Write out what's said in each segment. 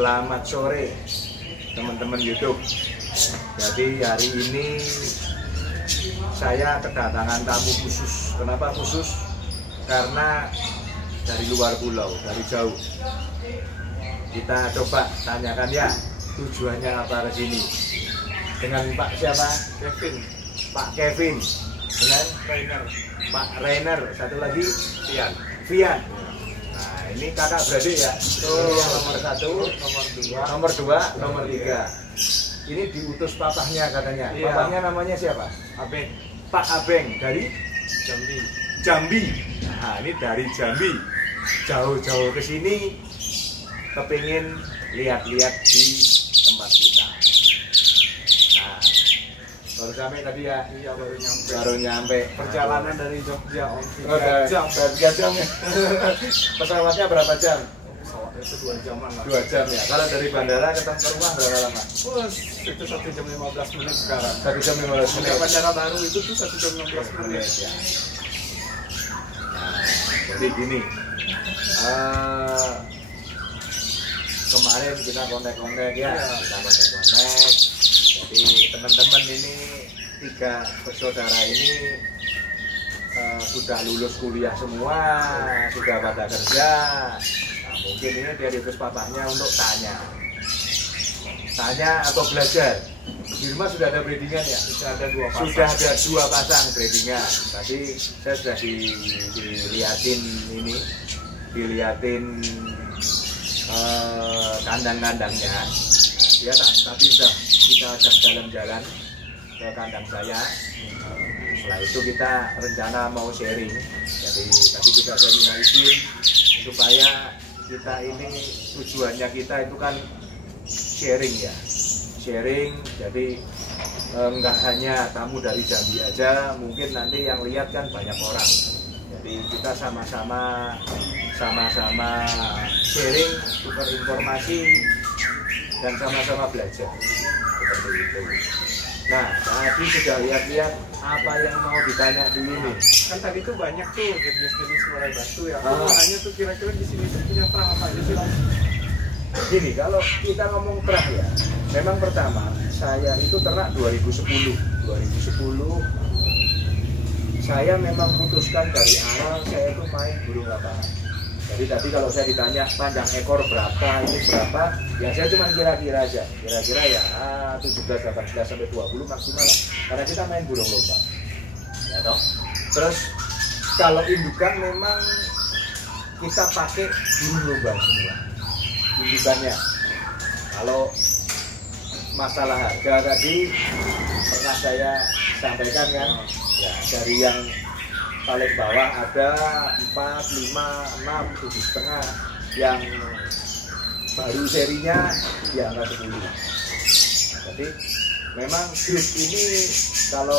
Selamat sore teman-teman YouTube. Jadi hari ini saya kedatangan tamu khusus. Kenapa khusus? Karena dari luar pulau, dari jauh. Kita coba tanyakan ya, tujuannya apa ke sini. Dengan Pak siapa? Kevin. Pak Kevin. Dengan Rainer. Pak Rainer. Satu lagi Vian. Vian. Nah, ini kakak beradik ya. Ini yang nomor 1, nomor 2, nomor 3. Ini diutus papahnya katanya. Iya. Papahnya namanya siapa? Abeng. Pak Abeng dari Jambi. Jambi. Nah, ini dari Jambi. Jauh-jauh ke sini kepingin lihat-lihat di tempat kita. Nah, baru sampai tadi ya. Iya, baru nyampe. Baru nyampe. Perjalanan dari Jogja om 3 3 jam. 3 jam ya. Pesawatnya berapa jam? Pesawatnya itu 2 jaman lah. 2 jam ya. Kalau dari bandara ke rumah berapa lama? Bus itu 1 jam 15 menit sekarang. 1 jam 15 menit. Ada bandara baru itu tuh 1 jam 16 menit. Ya. Nah, jadi gini. Kemarin kita kontak-kontak ya. Kita kontak-kontak. Jadi teman-teman ini 3 bersaudara ini sudah lulus kuliah semua, sudah pada kerja. Nah, mungkin ini dia diutus papahnya untuk tanya atau belajar. Di rumah sudah ada breedingan ya? Sudah ada 2 pasang. Sudah ada 2 pasang breedingan. Tadi saya sudah dilihatin kandang-kandangnya. Dia tadi sudah kita ajak jalan-jalan ke kandang saya. Setelah itu kita rencana mau sharing. Jadi tadi juga saya minta izin supaya kita ini tujuannya kita itu kan sharing ya. Sharing, jadi enggak hanya tamu dari Jambi aja, mungkin nanti yang lihat kan banyak orang. Jadi kita sama-sama sharing, tukar informasi dan sama-sama belajar seperti itu. Nah, tadi sudah lihat-lihat apa yang mau ditanya dulu nih. Kan tadi tuh banyak tuh jenis-jenis murai batu ya. Aku nanya tuh kira-kira di sini tuh punya terang apa aja sih? Gini, kalau kita ngomong terah ya, memang pertama saya itu ternak 2010 saya memang putuskan dari awal saya itu main burung lapangan. Jadi tadi kalau saya ditanya panjang ekor berapa, ini berapa, ya saya cuma kira-kira aja, kira-kira ya 17, 18 sampai 20 maksimal lah, karena kita main burung lomba. Ya toh. Terus kalau indukan memang kita pakai burung lomba semua. Indukannya. Kalau masalah harga tadi pernah saya sampaikan kan, ya dari yang paling bawah ada 4, 5, 6, 7,5, yang baru serinya di angka 10. Jadi memang grup ini kalau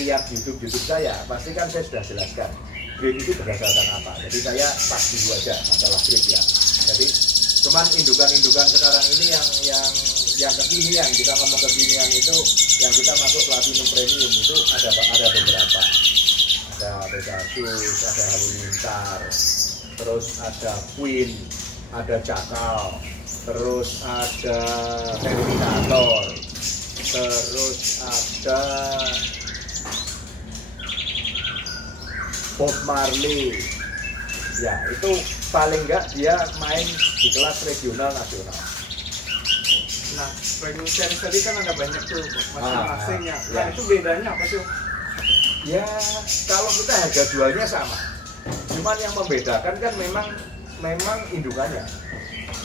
lihat YouTube saya, pasti kan saya sudah jelaskan grade itu berdasarkan apa. Jadi saya pas dulu aja masalah grade ya. Jadi cuman indukan-indukan sekarang ini yang kekinian, kita ngomong kekinian itu yang kita masuk platinum premium itu ada beberapa. Ada Pegasus, ada Halilintar, terus ada Queen, ada Cakal, terus ada Terminator, terus ada Bob Marley. Ya, itu paling enggak dia main di kelas regional nasional. Nah, premium series tadi kan ada banyak tuh masing-masingnya. Nah, ya. itu bedanya apa sih? Ya, kalau kita harga jualnya sama. Cuman yang membedakan kan memang indukannya.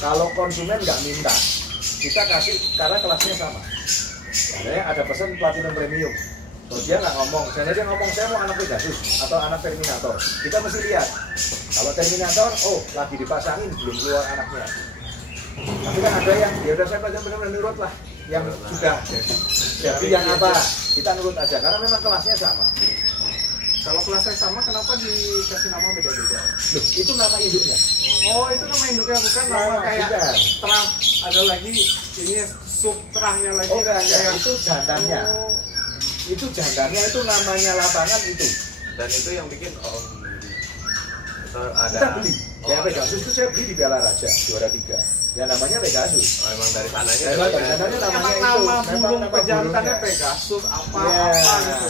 Kalau konsumen nggak minta, kita kasih karena kelasnya sama. Karena ada pesan platinum premium. Kalau dia nggak ngomong, dia ngomong saya mau anak Pegasus atau anak Terminator, kita mesti lihat. Kalau Terminator, oh lagi dipasangin belum keluar anaknya. Tapi kan ada yang ya udah saya benar-benar nurut lah, yang sudah jadi yang apa kita nurut aja karena memang kelasnya sama. Kalau kelasnya sama, kenapa dikasih nama beda-beda? Loh, itu nama induknya. Oh, itu nama induknya bukan nama kayak bukan. terang. Ada lagi ini sub terangnya lagi. Oh enggak, kayak itu jantannya. Oh. Itu jantannya itu namanya lapangan itu. Dan itu yang bikin om sendiri. Atau ada Kita beli. Kayak Pegasus itu saya beli di Piala Raja juara 3. Ya namanya Pegasus. Oh, emang dari sananya. Dari sananya namanya itu. Nama burung nama pejantannya burungnya. Pegasus apa Ya. gitu.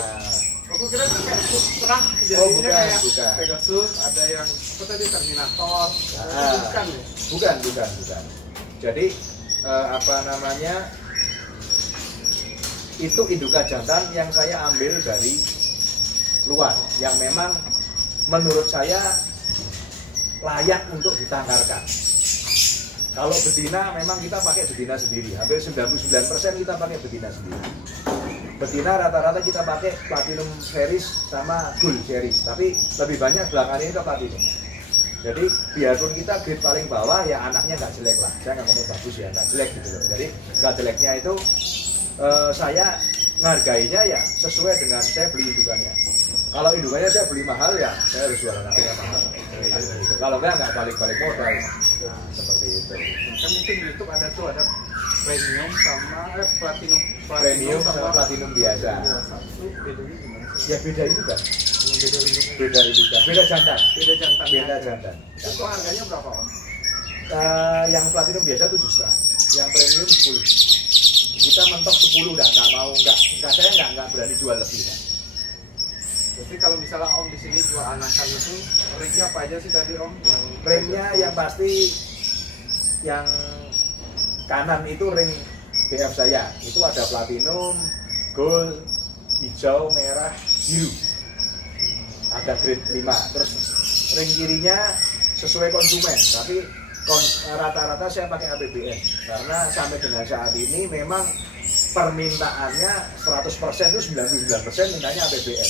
Aku kira itu kayak terang Oh, jadinya bukan, kayak bukan. Pegasus, ada yang apa tadi Terminator. Ah. Bukan ya? Bukan. Jadi apa namanya? Itu induka jantan yang saya ambil dari luar, yang memang menurut saya layak untuk ditangkarkan. Kalau betina memang kita pakai betina sendiri, hampir 99% kita pakai betina sendiri. Betina rata-rata kita pakai Platinum Series sama Gold Series, tapi lebih banyak belakangan ini ke Platinum. Jadi biarpun kita grade paling bawah, ya anaknya nggak jelek lah. Saya nggak ngomong bagus ya, nggak jelek gitu loh. Jadi nggak jeleknya itu saya ngargainya ya sesuai dengan saya beli indukannya. Kalau indukannya saya beli mahal ya saya harus jual anaknya mahal. Gitu. Kalau nggak balik-balik modal. Nah, seperti itu. Kan mungkin di YouTube ada tuh ada premium sama platinum Premium sama platinum biasa. Satu bedanya gimana sih? Ya beda itu kan. Beda ini. Beda indukan. Beda jantan. Beda jantan. Beda jantan. Itu harganya berapa Om? Yang platinum biasa 7,5, yang premium 10. Kita mentok 10 nggak mau saya nggak berani jual lebih. Kan? Jadi kalau misalnya Om di sini jual anakan itu ringnya apa aja sih tadi Om? Yang Ringnya yang pasti yang kanan itu ring BF saya. Itu ada platinum, gold, hijau, merah, biru. Ada grade 5. Terus ring kirinya sesuai konsumen, tapi rata-rata saya pakai APBN karena sampai dengan saat ini memang permintaannya 100% itu 99% mintanya APBN.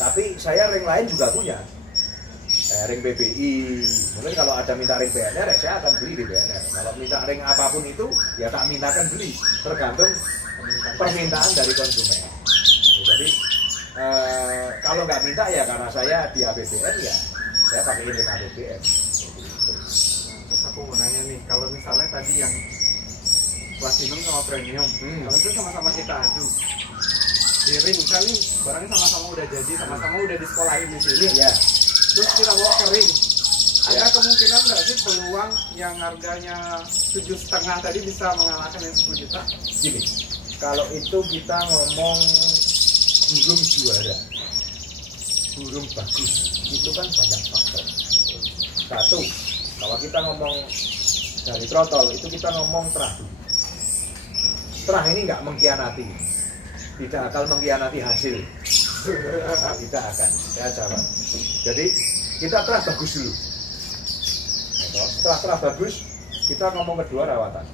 Tapi saya ring lain juga punya, ring PBI. Mungkin kalau ada minta ring BNR ya saya akan beli di BNR. Kalau minta ring apapun itu ya tak mintakan beli, tergantung permintaan dari konsumen. Jadi kalau nggak minta ya karena saya di APBN ya saya pakai ring APBN. Terus aku mau nanya nih, kalau misalnya tadi yang platinum sama premium, kalau itu sama-sama kita adu di ring, misalnya barangnya sama-sama udah jadi, sama-sama udah disekolahin di sini, Ya. terus kita bawa ke ring, ada Ya. kemungkinan nggak sih peluang yang harganya 7,5 tadi bisa mengalahkan yang 10 juta? Gini, kalau itu kita ngomong burung juara, burung bagus, itu kan banyak faktor. Satu, kalau kita ngomong dari trotol, itu kita ngomong terah. Terah ini nggak mengkhianati, tidak akan mengkhianati hasil. Tidak akan, saya jawab. Jadi kita terah bagus dulu. Setelah terah bagus, kita ngomong kedua rawatan.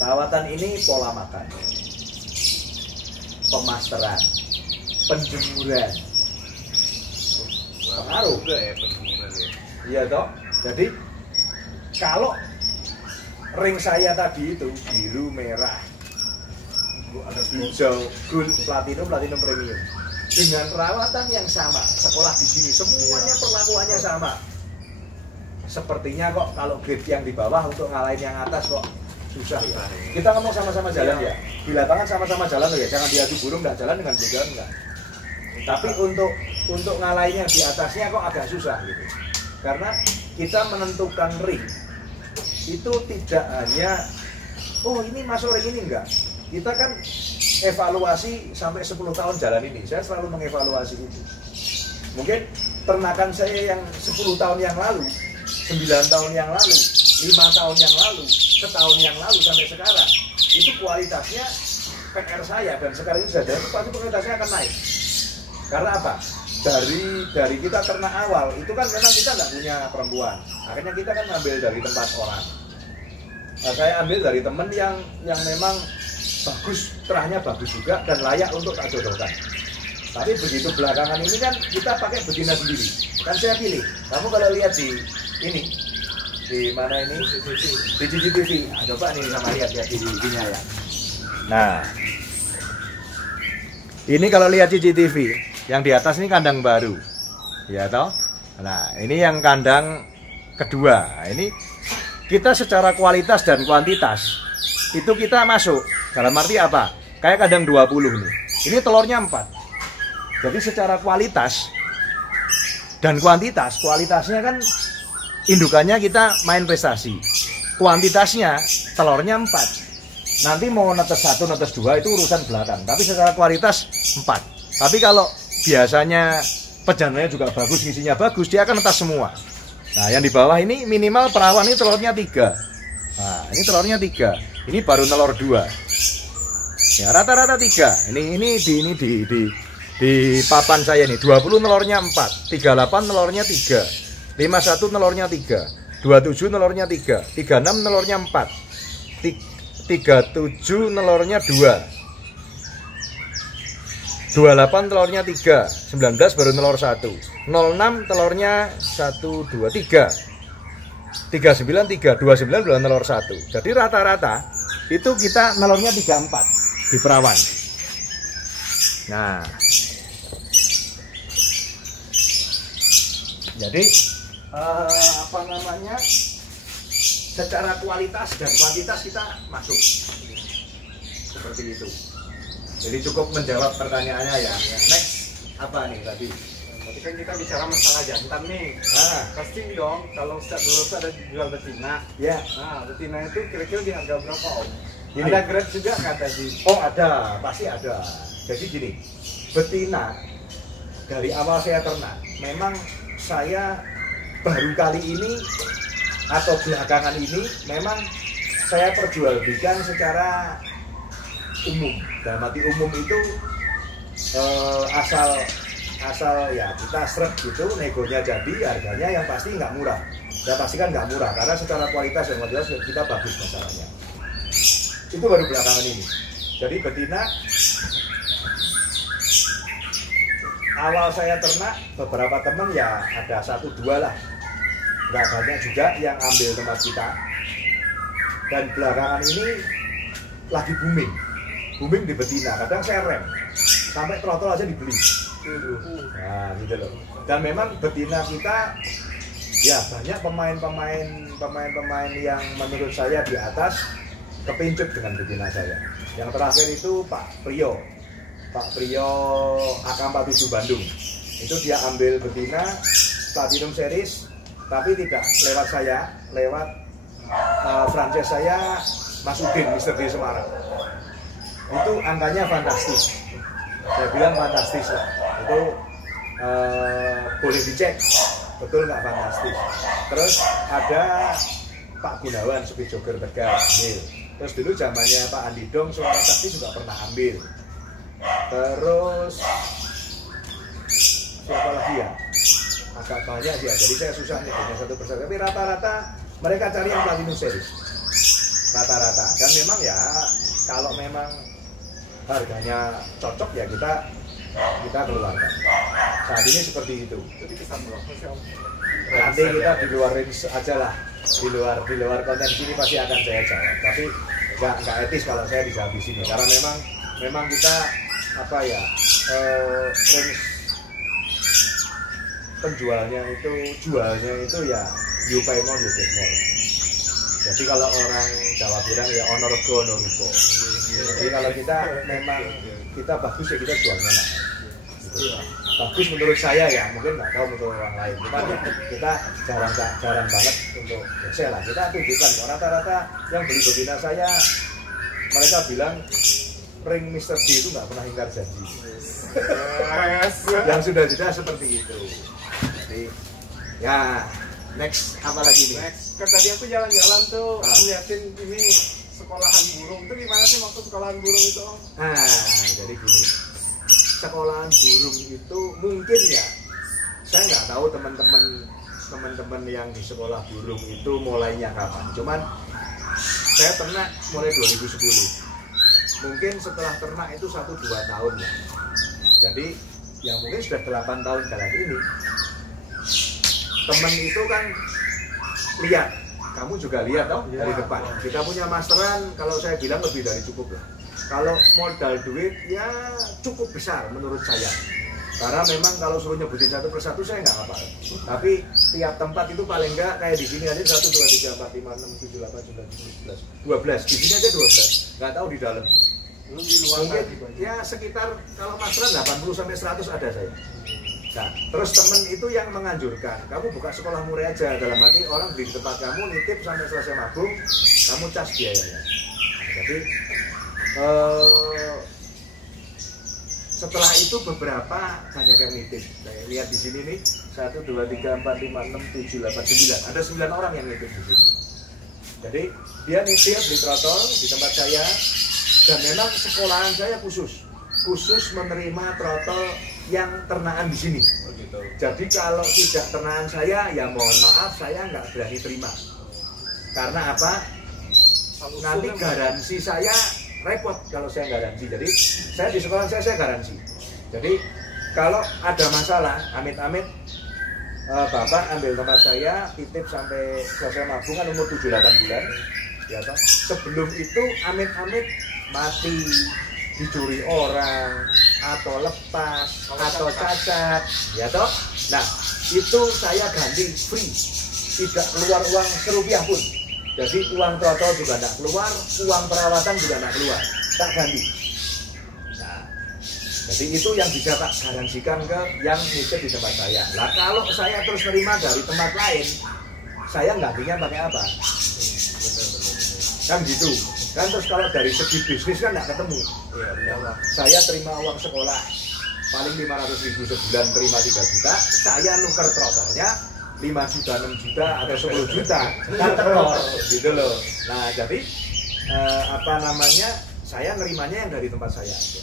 Rawatan ini pola makan, pemasteran, penjemuran, pengaruh. Juga ya penjemuran ya. Iya toh. Jadi kalau ring saya tadi itu biru, merah, ada hijau, gold, platinum premium dengan rawatan yang sama, sekolah di sini semuanya perlakuannya sama. Sepertinya kok kalau grade yang di bawah untuk ngalahin yang atas kok susah ya. Kita ngomong sama-sama jalan ya. Di lapangan sama-sama jalan ya. Jangan diadu burung nggak jalan dengan jalan nggak. Tapi untuk ngalahin yang di atasnya kok agak susah gitu. Karena kita menentukan ring itu tidak hanya ini masuk ring ini enggak. Kita kan evaluasi sampai 10 tahun jalan ini. Saya selalu mengevaluasi itu. Mungkin ternakan saya yang 10 tahun yang lalu, 9 tahun yang lalu, 5 tahun yang lalu, setahun yang lalu sampai sekarang, itu kualitasnya PR saya dan sekarang ini sudah jadi, pasti kualitasnya akan naik. Karena apa? Dari kita ternak awal itu kan memang kita nggak punya perempuan, akhirnya kita kan ambil dari tempat orang. Nah, saya ambil dari temen yang memang bagus, terahnya bagus juga dan layak untuk tak jodohkan. Tapi begitu belakangan ini kan kita pakai betina sendiri. Kan saya pilih. Kamu kalau lihat di mana ini? Di CCTV. Nah, coba nih sama lihat di ininya ya. Nah, ini kalau lihat CCTV, yang di atas ini kandang baru, ya toh. Nah, ini yang kandang kedua. Nah, ini kita secara kualitas dan kuantitas itu kita masuk. Dalam arti apa? Kayak kandang 20 nih. Ini telurnya 4. Jadi secara kualitas dan kualitasnya kan indukannya kita main prestasi. Kuantitasnya telurnya 4. Nanti mau netes 1, netes 2 itu urusan belakang. Tapi secara kualitas 4. Tapi kalau biasanya pejanannya juga bagus, ngisinya bagus, dia akan netas semua. Nah, yang di bawah ini minimal perawan ini telurnya 3. Nah, ini telurnya 3. Ini baru telur 2. Ya, rata-rata 3. Ini di papan saya nih 20 telurnya 4, 38 telurnya 3, 51 telurnya 3, 27 telurnya 3, 36 telurnya 4, 37 telurnya 2, 28 telurnya 3, 19 baru telur 1, 06 telurnya 1, 2, 3, 39 3, 29 baru telur 1. Jadi rata-rata itu kita telurnya 34 di perawan. Nah, jadi apa namanya, secara kualitas dan kuantitas kita masuk seperti itu. Jadi cukup menjawab pertanyaannya ya. Next apa nih tadi? Tadi kan kita bicara masalah jantan nih. Pasti dong kalau dulu ada jual betina. Ya. Nah, betina itu kira-kira di harga berapa, Om? Gini. Ada grade juga nggak tadi? Oh ada, pasti ada. Jadi gini, betina dari awal saya ternak, memang saya baru kali ini atau belakangan ini memang saya perjualbelikan secara umum. Dalam arti umum itu asal ya kita seret gitu, negonya jadi, harganya yang pasti nggak murah. Ya pasti kan nggak murah karena secara kualitas dan kualitas kita bagus masalahnya. Itu baru belakangan ini. Jadi betina awal saya ternak, beberapa teman ya ada 1-2 lah, nggak banyak juga yang ambil tempat kita. Dan belakangan ini lagi booming di betina. Kadang saya rem sampai trotol aja dibeli. Nah gitu loh. Dan memang betina kita ya banyak pemain yang menurut saya di atas kepincut dengan betina saya. Yang terakhir itu Pak Priyo AK47 Bandung. Itu dia ambil betina Platinum Series, tapi tidak lewat saya, lewat franchise saya, Mas Udin, Mr. D Semarang. Itu angkanya fantastis. Saya bilang fantastis lah. Itu boleh dicek, betul nggak fantastis. Terus ada Pak Gunawan, Sepi Jogger Tegal, ambil. Terus dulu zamannya Pak Andi Dong, Suara Sakti juga pernah ambil. Terus siapa lagi ya? Agak banyak dia, jadi saya susah nyebutnya satu persatu. Tapi rata-rata mereka cari yang Platinum Series. Rata-rata. Dan memang ya kalau memang harganya cocok ya kita keluarkan. Saat ini seperti itu. Jadi kesan berapa sih, Om? Nanti kita di luar aja lah, di luar konten sini pasti akan saya jawab. Tapi nggak etis kalau saya dijawab di sini karena memang kita apa ya range penjualnya itu jualnya itu ya you pay more you get more. Jadi kalau orang Jawa bilang ya honor go honor rupo. Jadi kalau kita memang kita bagus ya kita jualnya lah. Bagus menurut saya ya, mungkin nggak tahu menurut orang lain. Cuman kita jarang banget untuk saya lah. Kita tunjukkan rata-rata yang beli betina saya, mereka bilang ring Mr. D itu nggak pernah ingkar janji. Yang sudah jelas seperti itu. Jadi ya next apa lagi nih? Next, kan tadi aku jalan-jalan tuh ngeliatin ini sekolahan burung. Itu gimana sih maksud sekolahan burung itu, Om? Nah, jadi gini. Sekolahan burung itu mungkin ya, saya nggak tahu teman-teman yang di sekolah burung itu mulainya kapan. Cuman saya ternak mulai 2010. Mungkin setelah ternak itu 1-2 tahun ya. Jadi ya mungkin sudah 8 tahun jalan ini. Temen itu kan lihat, kamu juga lihat toh ya, dari depan. Kita punya masteran, kalau saya bilang lebih dari cukup lah. Kalau modal duit ya cukup besar menurut saya. Karena memang kalau suruh nyebutin satu persatu saya nggak hafal. Tapi tiap tempat itu paling nggak kayak di sini aja 1, 2, 3, 4, 5, 6, 7, 8, 9, 10, 11, 12. Di sini aja 12. Nggak tahu di dalam. Belum di luar mungkin ya sekitar kalau masteran 80 sampai 100 ada saya. Nah, terus temen itu yang menganjurkan, kamu buka sekolah murah aja, dalam arti orang di tempat kamu nitip sampai selesai mabung, kamu cas biayanya. Jadi setelah itu beberapa banyak yang nitip. Saya lihat di sini nih 1, 2, 3, 4, 5, 6, 7, 8, 9. Ada 9 orang yang nitip di sini. Jadi dia nitip di trotol di tempat saya, dan memang sekolahan saya khusus menerima trotol yang ternaan di sini. Oh, gitu. Jadi kalau tidak ternaan saya, ya mohon maaf saya nggak berani terima. Karena apa? Nanti garansi saya repot kalau saya garansi. Jadi saya di sekolah saya garansi. Jadi kalau ada masalah, amit-amit bapak ambil tempat saya, titip sampai selesai mabung kan umur 7-8 bulan. Ya toh? Sebelum itu amit-amit mati, dicuri orang, atau lepas, atau cacat, ya toh? Nah, itu saya ganti free, tidak keluar uang serupiah pun. Jadi uang trotol juga tidak keluar, uang perawatan juga tidak keluar, tak ganti. Nah, jadi itu yang bisa tak garansikan ke yang nitip di tempat saya. Lah kalau saya terus terima dari tempat lain, saya gantinya pakai apa? Kan gitu. Kan terus kalau dari segi bisnis kan nggak ketemu. Iya, saya terima uang sekolah paling 500.000 sebulan, terima 3 juta, saya nuker trotolnya 5 juta, 6 juta, atau 10 juta, kan telur, gitu loh. Nah, jadi apa namanya, saya nerimanya yang dari tempat saya aja.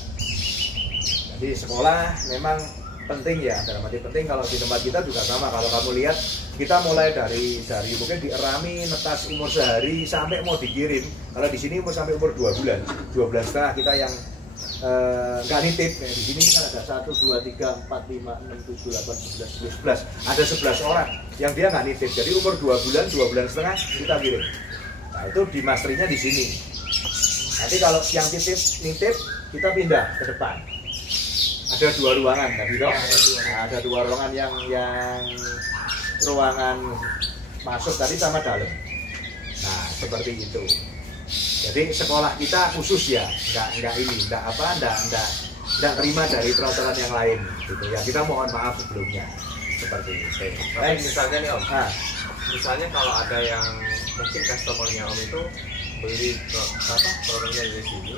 Jadi sekolah memang penting ya, dalam arti penting. Kalau di tempat kita juga sama. Kalau kamu lihat, kita mulai dari mungkin dierami, netas umur sehari sampai mau dikirim. Kalau di sini sampai umur 2 bulan, 2 bulan setengah kita yang nggak nitip. Nah, di sini kan ada 1, 2, 3, 4, 5, 6, 7, 8, 9, 10, 11. Ada 11 orang yang dia nggak nitip. Jadi umur 2 bulan setengah kita kirim. Nah, itu di masternya di sini. Nanti kalau yang nitip kita pindah ke depan. Ada 2 ruangan tadi dong. Nah, ada 2 ruangan yang ruangan masuk tadi sama dalam. Nah, seperti itu. Jadi sekolah kita khusus ya, enggak terima dari trotolan yang lain gitu ya. Kita mohon maaf sebelumnya. Seperti itu. Tapi misalnya nih Om, misalnya kalau ada yang mungkin customer-nya Om itu beli produknya dari sini,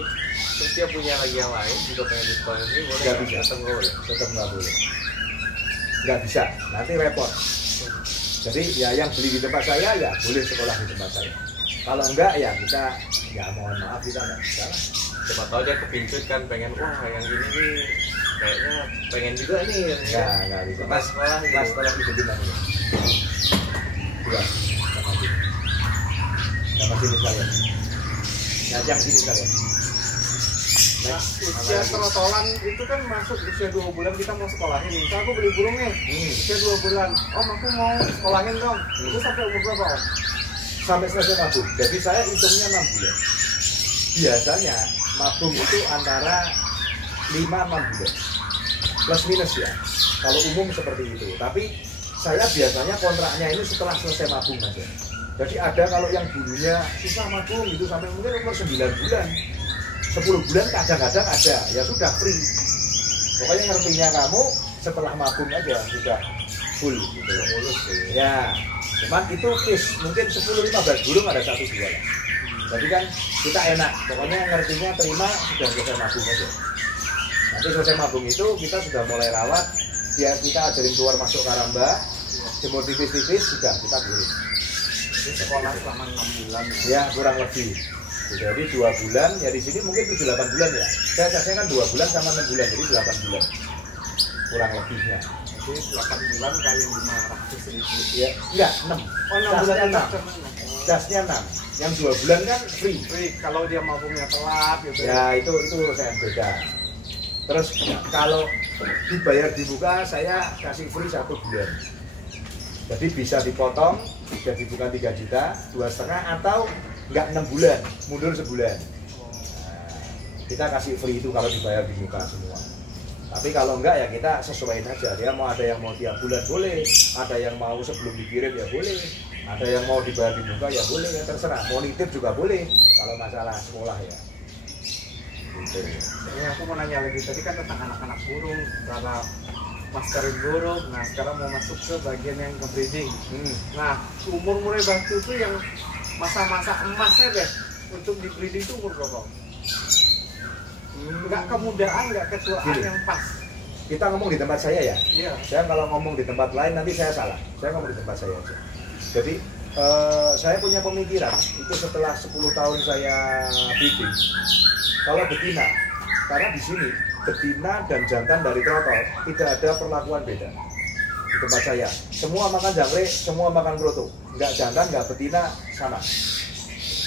terus dia punya lagi yang lain juga pengen di sekolah ini, boleh nggak bisa? Tetap nggak boleh. Nggak bisa, nanti repot. Jadi ya yang beli di tempat saya ya boleh sekolah di tempat saya. Kalau enggak ya kita, ya mohon maaf kita nggak bisa lah. Coba tahu dia kepincut kan, pengen wah yang gini nih kayaknya pengen juga nih. Ya nggak bisa. Mas tolong hidupin aku. 2 sama sini sekalian. Yang sini sekalian. Nah, usia trotolan itu kan masuk usia 2 bulan kita mau sekolahin. Misal aku beli burung nih, usia 2 bulan. Om, aku mau sekolahin dong. Itu sampai umur berapa Om? Sampai selesai mabung. Jadi saya hitungnya 6 bulan. Biasanya mabung itu antara 5-6 bulan. Plus minus ya. Kalau umum seperti itu. Tapi saya biasanya kontraknya ini setelah selesai mabung aja. Jadi ada kalau yang dulunya susah mabung itu sampai mungkin umur 9 bulan. 10 bulan kadang-kadang ada, ya sudah free. Pokoknya ngertinya kamu setelah mabung aja sudah full gitu. Mulus ya. Cuman itu case, mungkin 10-15 burung ada 1-2 lah. Jadi kan kita enak, pokoknya ngertinya terima sudah selesai mabung aja. Nanti selesai mabung itu kita sudah mulai rawat, dia kita ajarin keluar masuk karamba, jemur tipis-tipis sudah kita kirim. Ini sekolah selama 6 bulan ya kurang lebih. Jadi 2 bulan, ya di sini mungkin 7-8 bulan ya. Saya casnya kan 2 bulan sama 6 bulan, jadi 8 bulan kurang lebihnya. Jadi 8 bulan kali 500.000. Ya, enggak 6. Oh 6 bulan 6. Casnya 6. Yang 2 bulan kan free. Free kalau dia mabungnya telat gitu. Ya itu saya beda. Terus kalau dibayar di muka saya kasih free 1 bulan. Jadi bisa dipotong, jadi bukan 3 juta, 2,5 atau enggak 6 bulan, mundur sebulan. Nah, kita kasih free itu kalau dibayar di muka semua. Tapi kalau enggak ya kita sesuaiin aja. Dia mau ada yang mau tiap bulan boleh, ada yang mau sebelum dikirim ya boleh, ada yang mau dibayar di muka ya boleh, ya terserah. Mau nitip juga boleh kalau masalah sekolah ya. Gitu. Ini aku mau nanya lagi tadi kan tentang anak-anak burung. Karena maskerin burung. Nah sekarang mau masuk ke bagian yang ke breeding. Nah umur murai batu itu yang masa-masa emasnya deh untuk di breeding itu umur berapa? Nggak kemudaan, nggak ketuaan yang pas. Kita ngomong di tempat saya ya. Iya. Saya kalau ngomong di tempat lain nanti saya salah. Saya ngomong di tempat saya aja. Jadi saya punya pemikiran itu setelah 10 tahun saya breeding, kalau betina, karena di sini betina dan jantan dari trotol tidak ada perlakuan beda di tempat saya. Semua makan jangkrik, semua makan kroto, nggak jantan, nggak betina sama.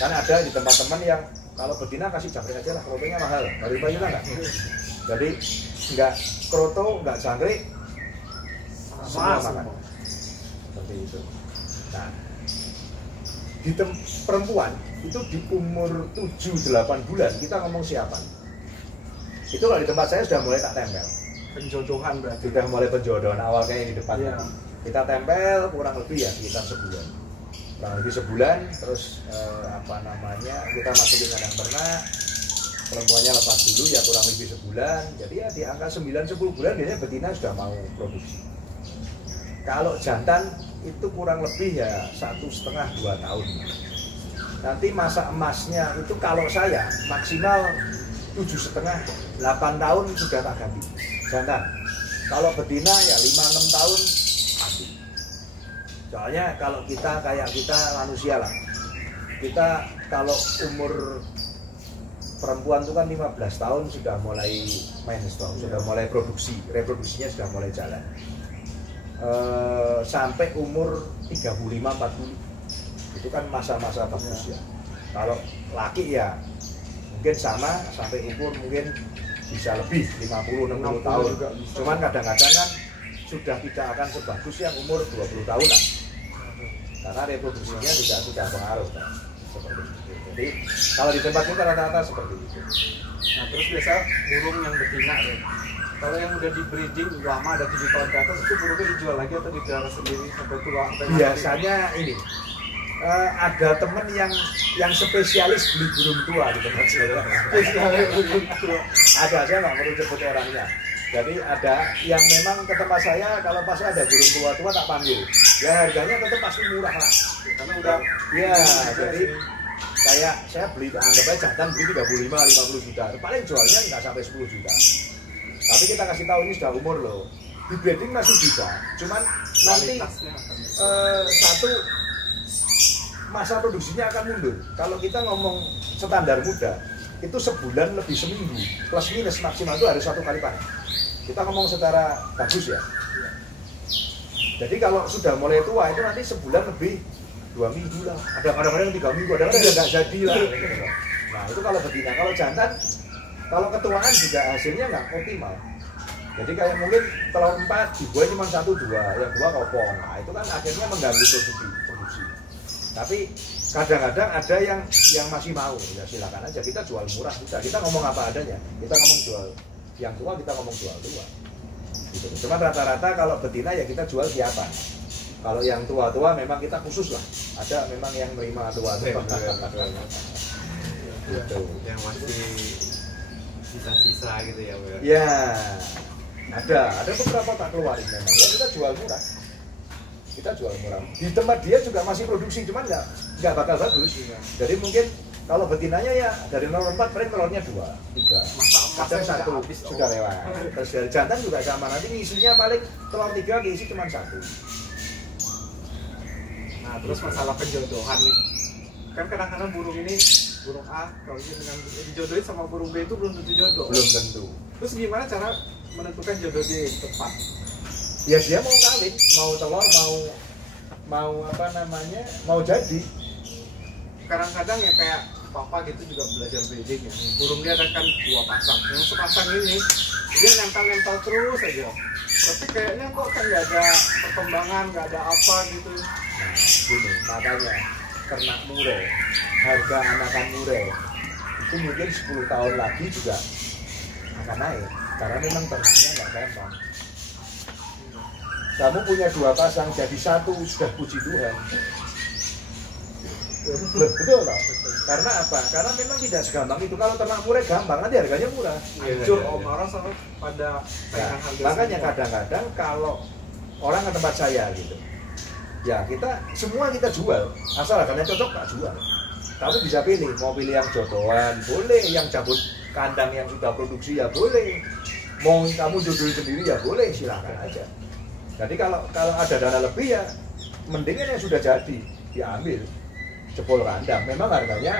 Karena ada di tempat teman yang kalau betina kasih jangkrik aja lah, krotonya mahal, dari Bayuna nggak. Jadi nggak kroto, nggak jangkrik, semua makan. Seperti itu. Nah, di perempuan itu di umur 7-8 bulan kita ngomong siapa? Itu kalau di tempat saya sudah mulai tak tempel. Penjodohan berarti. Sudah mulai penjodohan awal kayak di depan. Iya. Kita tempel kurang lebih ya sekitar sebulan. Kurang lebih sebulan, terus kita masukin kandang ternak. Perempuannya lepas dulu ya kurang lebih sebulan. Jadi ya di angka 9-10 bulan biasanya betina sudah mau produksi. Kalau jantan itu kurang lebih ya 1,5-2 tahun. Nanti masa emasnya itu kalau saya maksimal 7,5-8 tahun sudah tak ganti jantan. Kalau betina ya 5-6 tahun mati. Soalnya kalau kita kayak kita manusia lah, kita kalau umur perempuan itu kan 15 tahun sudah mulai menstruasi, sudah mulai reproduksinya sudah mulai jalan. Sampai umur 35-40 itu kan masa-masa bagus ya. Kalau laki ya mungkin sama sampai umur mungkin bisa lebih 50-60 tahun juga. Cuman kadang-kadang kan sudah tidak akan sebagus yang umur 20 tahunan karena reproduksinya juga sudah pengaruh kan? Seperti itu. Jadi kalau di tempat kita rata-rata seperti itu. Nah terus biasa burung yang betina ya. Kalau yang udah di breeding lama ada 7 tahun ke atas itu burungnya dijual lagi atau dipelihara sendiri sampai tua? Biasanya ini ada temen yang spesialis beli burung tua di tempat saya. Spesialis burung tua. Ada, saya nggak perlu sebut orangnya. Jadi ada yang memang ke tempat saya kalau pas ada burung tua-tua tak panggil. Ya harganya tetap pasti murah lah. Karena udah ya jadi kayak saya beli anggap aja jantan beli 35-50 juta. Paling jualnya nggak sampai 10 juta. Tapi kita kasih tahu ini sudah umur loh. Di breeding masih bisa. Cuman nanti satu masa produksinya akan mundur. Kalau kita ngomong standar muda, itu sebulan lebih seminggu. Plus minus maksimal itu harus 1 kali panen. Kita ngomong secara bagus ya. Jadi kalau sudah mulai tua itu nanti sebulan lebih 2 minggu lah. Ada kadang-kadang 3 minggu, ada kadang nggak jadi lah. Nah itu kalau betina. Kalau jantan, kalau ketuaan juga hasilnya nggak optimal. Jadi kayak mungkin telur 4 dibuat cuma 1-2, yang 2 kopong. Nah itu kan akhirnya mengganggu produksi. Tapi kadang-kadang ada yang masih mau, ya silakan aja kita jual murah kita ngomong apa adanya. Kita ngomong jual yang tua, kita ngomong jual tua. Gitu. Cuma rata-rata kalau betina ya kita jual siapa. Kalau yang tua-tua memang kita khusus lah. Ada memang yang menerima tua-tua. Gitu. Yang masih sisa-sisa gitu ya, Bu. Ya. Ada beberapa tak keluarin memang. Ya kita jual murah. Kita jual murah. Di tempat dia juga masih produksi, cuman nggak bakal bagus. Jadi mungkin kalau betinanya ya dari nomor 4 paling telurnya 2, 3. Kadang 1 sudah lewat. Terus dari jantan juga sama, nanti ngisinya paling telur 3 diisi cuma 1. Nah terus masalah penjodohan nih. Kan kadang-kadang burung ini, burung A kalau dengan dijodohin sama burung B itu belum tentu jodoh. Belum tentu. Terus gimana cara menentukan jodoh dia yang tepat? Ya dia mau kawin, mau telur, mau jadi. Kadang-kadang ya kayak papa gitu juga belajar breeding ya. Burung dia kan 2 pasang. Yang sepasang ini dia nempel-nempel terus aja. Tapi kayaknya kok kan nggak ada perkembangan, nggak ada apa gitu. Nah, gini, makanya ternak murai, harga anakan murai itu mungkin 10 tahun lagi juga akan naik. Karena memang ternaknya nggak gampang. Kamu punya 2 pasang jadi 1 sudah puji Tuhan. Betul loh. Karena apa? Karena memang tidak segampang itu. Kalau ternak murah gampang, nanti harganya murah. Hancur om, orang selalu pada pengen harga. Makanya semua. kadang-kadang kalau orang ke tempat saya gitu, ya kita semua kita jual. Asal harganya cocok tak jual. Kamu bisa pilih, mau pilih yang jodohan, boleh. Yang cabut kandang yang sudah produksi ya boleh. Mau kamu judul sendiri ya boleh, silakan aja. Jadi kalau ada dana lebih ya mendingan yang sudah jadi diambil jebol kandang. Memang harganya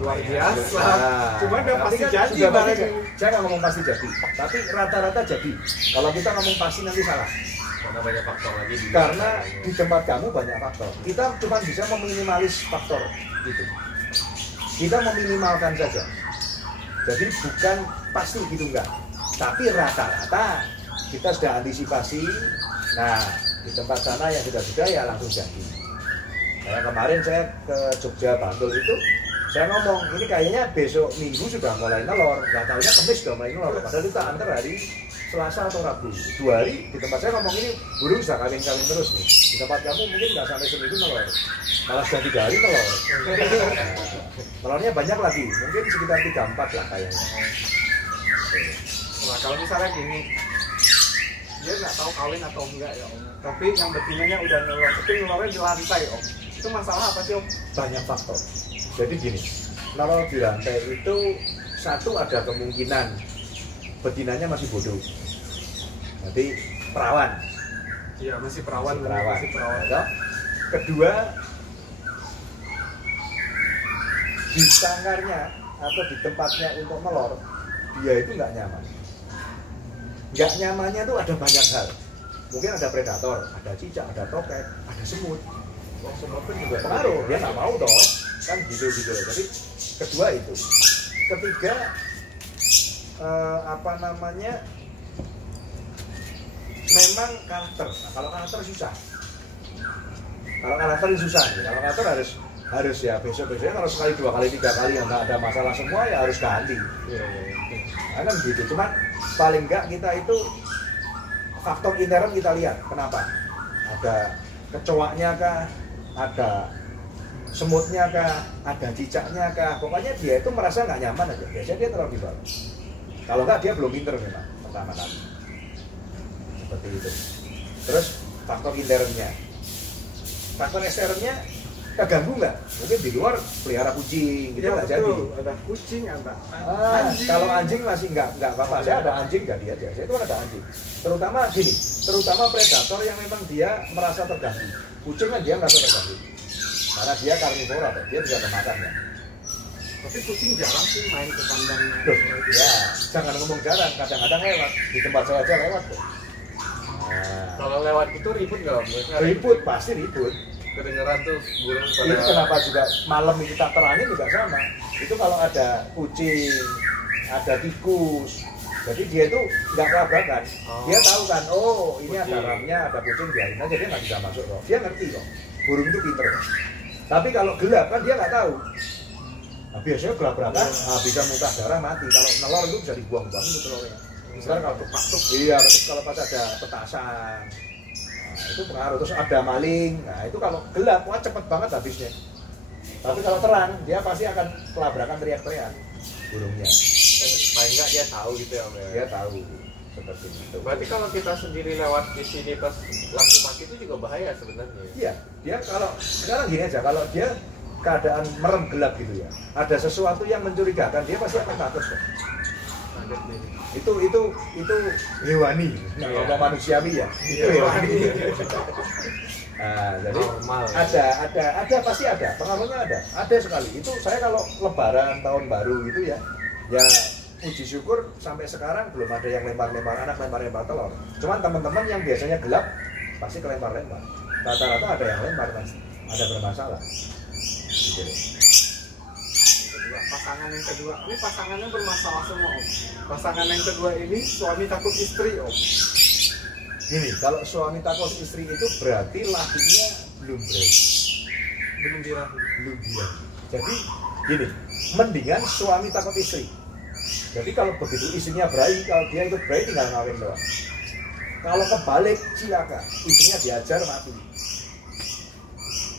luar biasa. Nah, Cuma udah tapi pasti kan jadi sudah barang. pasti, saya nggak ngomong pasti jadi, tapi rata-rata jadi. Kalau kita ngomong pasti nanti salah. Karena banyak faktor lagi di Karena di tempat kamu banyak faktor. Kita cuma bisa meminimalis faktor gitu. Kita meminimalkan saja. Jadi bukan pasti gitu enggak. Tapi rata-rata kita sudah antisipasi. Nah, di tempat sana yang sudah ya langsung jadi. Kayak kemarin saya ke Jogja Bantul itu, saya ngomong ini kayaknya besok Minggu sudah mulai nelor. Nggak tahunya Kamis sudah mulai nelor. Padahal kita antar hari Selasa atau Rabu. 2 hari di tempat saya ngomong ini burung bisa kawin-kawin terus nih. Di tempat kamu mungkin nggak sampai seminggu nelor. Malah sudah 3 hari nelor. Telurnya banyak lagi, mungkin sekitar 3-4 lah kayaknya. Nah, kalau misalnya gini, dia nggak tahu kawin atau enggak ya om. Tapi yang betinanya udah nelor, tapi nelornya di lantai om. Itu masalah apa sih om? Banyak faktor. Jadi gini, kalau di lantai itu satu ada kemungkinan betinanya masih bodoh. Jadi perawan. Iya masih perawan. Masih perawan. Masih perawan. Ya. Kedua, di sangarnya atau di tempatnya untuk melor, dia itu nggak nyaman. Nggak nyamannya itu ada banyak hal. Mungkin ada predator, ada cicak, ada toket, ada semut. Semut pun juga pengaruh. Dia nggak mau toh, kan gitu-gitu. Jadi kedua itu. Ketiga, memang karakter. Nah, kalau karakter susah. Kalau karakter ini susah. Kalau karakter harus ya besok-besoknya kalau sekali 2 kali 3 kali yang nggak ada masalah semua ya harus ganti. Nah, kan gitu. Cuman paling enggak kita itu faktor intern kita lihat. Kenapa? Ada kecoaknya kah? Ada semutnya kah? Ada cicaknya kah? Pokoknya dia itu merasa nggak nyaman aja. Biasanya dia terlalu di bawah. Kalau enggak dia belum pinter memang pertama kali. Seperti itu. Terus faktor internnya. Faktor eksternnya keganggu nggak? Mungkin di luar pelihara kucing, gitu nggak jadi. Ada kucing, ada anjing. Kalau anjing masih nggak apa-apa. Saya ada anjing jadi aja. Saya itu kan ada anjing. Terutama gini, terutama predator yang memang dia merasa terganggu. Kucing kan dia merasa terganggu. Karena dia karnivora, dia bisa memakannya. Tapi kucing jarang sih main ke kandangnya. Loh, ya, jangan ngomong jarang. Kadang-kadang lewat di tempat saya aja lewat kok. Nah, kalau lewat itu ribut nggak om? ribut pasti ribut. Kedengeran tuh burung pada. Itu kenapa juga malam itu tak terangin juga sama. Itu kalau ada kucing, ada tikus, jadi dia itu nggak kelabakan. Dia tahu kan, oh ini ada ramnya, ada kucing, biarin aja, dia nggak bisa masuk kok. Dia ngerti kok. Burung itu pinter. Tapi kalau gelap kan dia nggak tahu. Nah, biasanya gelap-gelapan bisa muntah darah mati. Kalau nelor itu bisa dibuang-buang itu telurnya. Misalnya kalau kepatuk, iya kalau pas ada petasan. Nah, itu pengaruh. Terus ada maling. Nah itu kalau gelap, wah cepet banget habisnya. Tapi kalau terang, dia pasti akan kelabrakan teriak-teriak burungnya. Paling nggak dia tahu gitu ya om ya. Dia tahu seperti itu. Berarti kalau kita sendiri lewat di sini pas lampu mati itu juga bahaya sebenarnya. Iya, dia kalau sekarang gini aja, kalau dia keadaan merem gelap gitu ya, ada sesuatu yang mencurigakan, dia pasti akan takut kok. Itu hewani, kalau manusiawi ya, itu hewani. Nah, jadi normal. Ada pasti ada, pengaruhnya ada sekali. Itu saya kalau Lebaran tahun baru gitu ya puji syukur sampai sekarang belum ada yang lempar-lempar anak, lempar-lempar telur. Cuman teman-teman yang biasanya gelap pasti kelempar-lempar. Rata-rata ada yang lempar pasti, ada bermasalah. Gitu. Pasangan yang kedua, ini pasangannya bermasalah semua om. Pasangan yang kedua ini suami takut istri om. Gini, kalau suami takut istri itu berarti lakinya belum berani. Belum dirahi. Belum dia. Jadi gini, mendingan suami takut istri. Jadi kalau begitu istrinya berani, kalau dia itu berani tinggal ngawin doang. Kalau kebalik cilaka, istrinya diajar mati.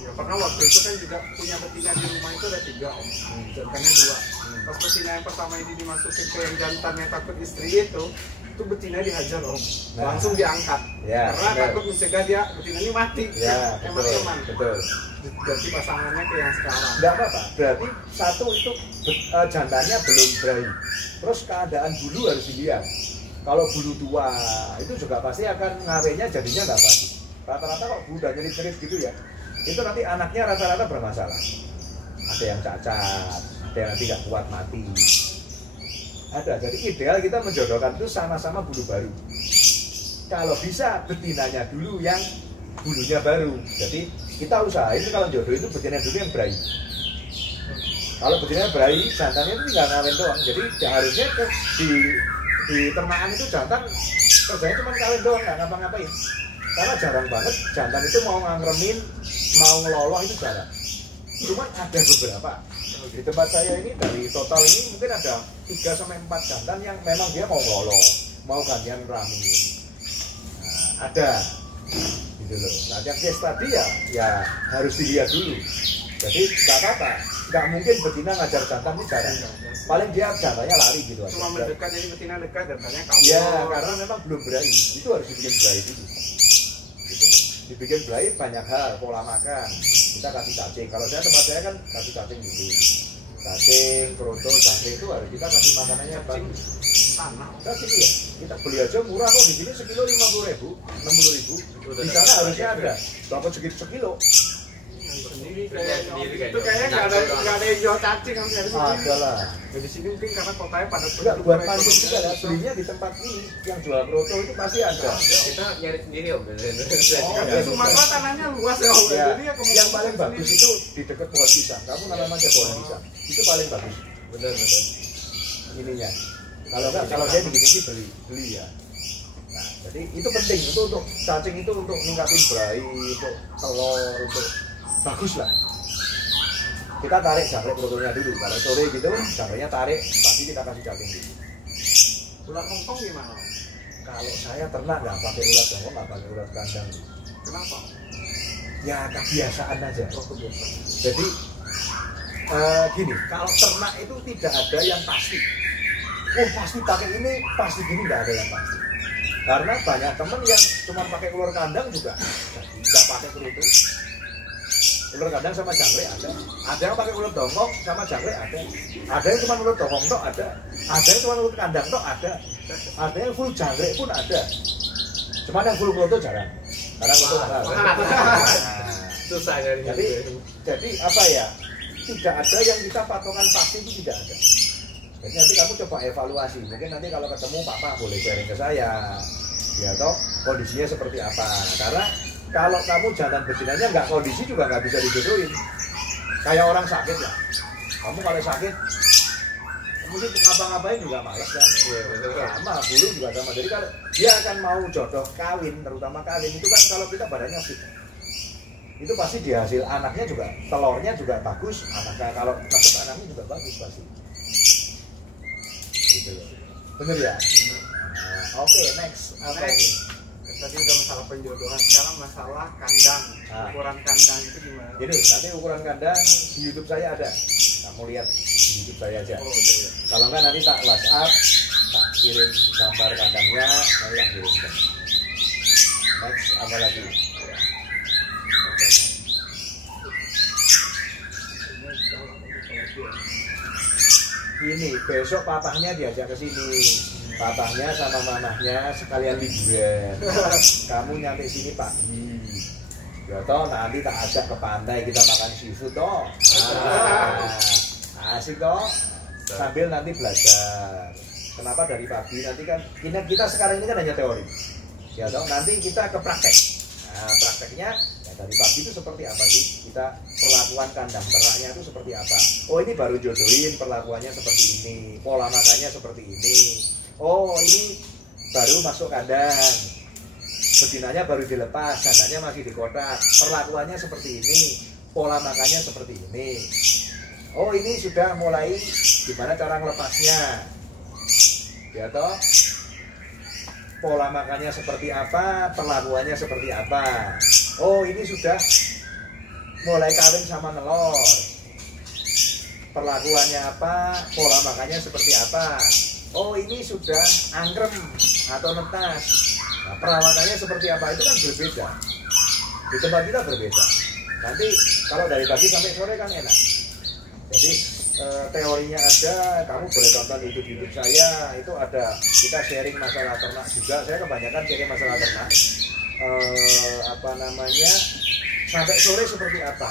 Ya pernah waktu itu kan juga punya betina di rumah itu ada 3 om, jantannya 2. Pas betina yang pertama ini dimasukin ke yang jantannya takut istri itu betina dihajar om, langsung diangkat karena takut mencegah dia betina ini mati. Betul. Jadi pasangannya ke yang sekarang. Enggak apa-apa, berarti satu itu jantannya belum berahi. Terus keadaan bulu harus dilihat. Kalau bulu tua itu juga pasti akan ngawinnya jadinya nggak bagus. Rata-rata kok udah nyerit-nyerit gitu ya, itu nanti anaknya rata-rata bermasalah. Ada yang cacat, ada yang nanti nggak kuat mati. Ada, jadi ideal kita menjodohkan itu sama-sama bulu baru. Kalau bisa betinanya dulu yang bulunya baru. Jadi kita usahain kalau jodoh itu betina dulu yang berahi. Kalau betina berahi, jantannya itu tinggal ngawin doang. Jadi harusnya di ternakan itu jantan kerjanya cuma kawin doang, nggak ngapa-ngapain. Karena jarang banget jantan itu mau ngangremin, mau ngeloloh itu jarang. Cuman ada beberapa. Di tempat saya ini dari total ini mungkin ada 3-4 jantan yang memang dia mau ngeloloh, mau gantian ramin. Nah, ada gitu loh. Nah yang case tadi ya harus dilihat dulu. Jadi nggak apa-apa, nggak mungkin betina ngajar jantan ini jarang. Paling dia jantannya lari gitu aja. Cuma mendekat, jadi betina dekat jantannya kabur. Ya karena memang belum berahi, itu harus dibikin berahi dulu. Gitu. Dibikin berahi banyak hal, pola makan. Kita kasih cacing. Kalau tempat saya kan kasih cacing dulu. Cacing, keroto, cacing itu harus kita kasih makanannya bagus. Tanah. Cacing ya, kita beli aja murah kok, di sini sekilo 50.000, 60.000. Di sana harusnya ada, dapat sekilo. Sendiri Sendiri itu kayaknya nggak ada yang jual cacing kan dari sini. Ada lah. Di sini mungkin karena kotanya pada Enggak, buat pancing juga ya, belinya di tempat ini yang jual keroto itu pasti ada. Kita nyari sendiri om. Tapi Sumatera tanahnya luas ya om. Ya, Jadi ya yang paling bagus itu di dekat pohon pisang. Kamu nanam aja pohon pisang. Itu paling bagus. Benar. Ininya. Kalau enggak, kalau saya begini sih beli ya. Nah, jadi itu penting. Itu untuk cacing itu untuk ningkatin berahi, untuk telur, untuk bagus lah. Kita tarik jangkrik kerotonya dulu. Kalau sore gitu, jangkriknya tarik, pasti kita kasih cacing dulu. ular hongkong gimana? Kalau saya ternak nggak pakai ulat hongkong, nggak pakai ulat kandang. Kenapa? Ya kebiasaan aja. Kebiasaan. Jadi gini, kalau ternak itu tidak ada yang pasti. Oh pasti pakai ini, pasti gini, nggak ada yang pasti. Karena banyak temen yang cuma pakai ular kandang juga, nggak pakai kerutu. Ular kandang sama jangkrik ada yang pakai ular dongkong sama jangkrik ada yang cuma ular dongkong tok ada yang cuma ular kandang tok ada yang full jangkrik pun ada. Cuman yang full kerutu jarang, karena kerutu mahal. Susah kan. Jadi apa ya? Tidak ada yang kita patokan pasti, itu tidak ada. Jadi nanti kamu coba evaluasi. Mungkin nanti kalau ketemu papa boleh sharing ke saya. Ya toh kondisinya seperti apa? Karena kalau kamu jantan betinanya nggak kondisi juga nggak bisa dijodohin. Kayak orang sakit lah. Kamu kalau sakit, mungkin ngapa-ngapain juga malas kan. Iya betul. Sama bulu juga sama. Jadi kalau dia akan mau jodoh kawin, terutama kawin itu kan kalau kita badannya fit. Itu pasti di hasil anaknya juga, telurnya juga bagus, anaknya kalau dapat anaknya juga bagus pasti. Gitu loh. Bener ya? Nah, oke, next. Apa ini? Tadi udah masalah penjodohan, sekarang masalah kandang. Ukuran kandang itu gimana? Ini nanti ukuran kandang di YouTube saya ada. Kamu lihat di YouTube saya aja. Oh, udah. Kalau enggak nanti tak WhatsApp, tak kirim gambar kandangnya, nanti tak kirimkan. Next, apa lagi? Ini besok papahnya diajak ke sini. Papahnya sama mamahnya sekalian liburan. Kamu nyampe sini pagi. Ya toh nanti tak ajak ke pantai kita makan seafood toh. Asik toh. Sambil nanti belajar. Kenapa dari pagi? Nanti kan kita sekarang ini kan hanya teori. Ya toh nanti kita ke praktek. Nah, prakteknya ya dari pagi itu seperti apa sih? Kita perlakuan kandang ternaknya itu seperti apa? Oh ini baru jodohin, perlakuannya seperti ini, pola makannya seperti ini. Oh ini baru masuk kandang, betinanya baru dilepas, kandangnya masih di kotak, perlakuannya seperti ini, pola makannya seperti ini. Oh ini sudah mulai gimana cara ngelepasnya, ya toh? Pola makannya seperti apa, perlakuannya seperti apa. Oh ini sudah mulai kawin sama nelor, perlakuannya apa, pola makannya seperti apa. Oh ini sudah angkrem atau netas, nah, perawatannya seperti apa, itu kan berbeda. Di tempat kita berbeda. Nanti kalau dari pagi sampai sore kan enak. Jadi teorinya ada, kamu boleh tonton YouTube saya, itu ada, kita sharing masalah ternak juga. Saya kebanyakan sharing masalah ternak. Apa namanya, sampai sore seperti apa.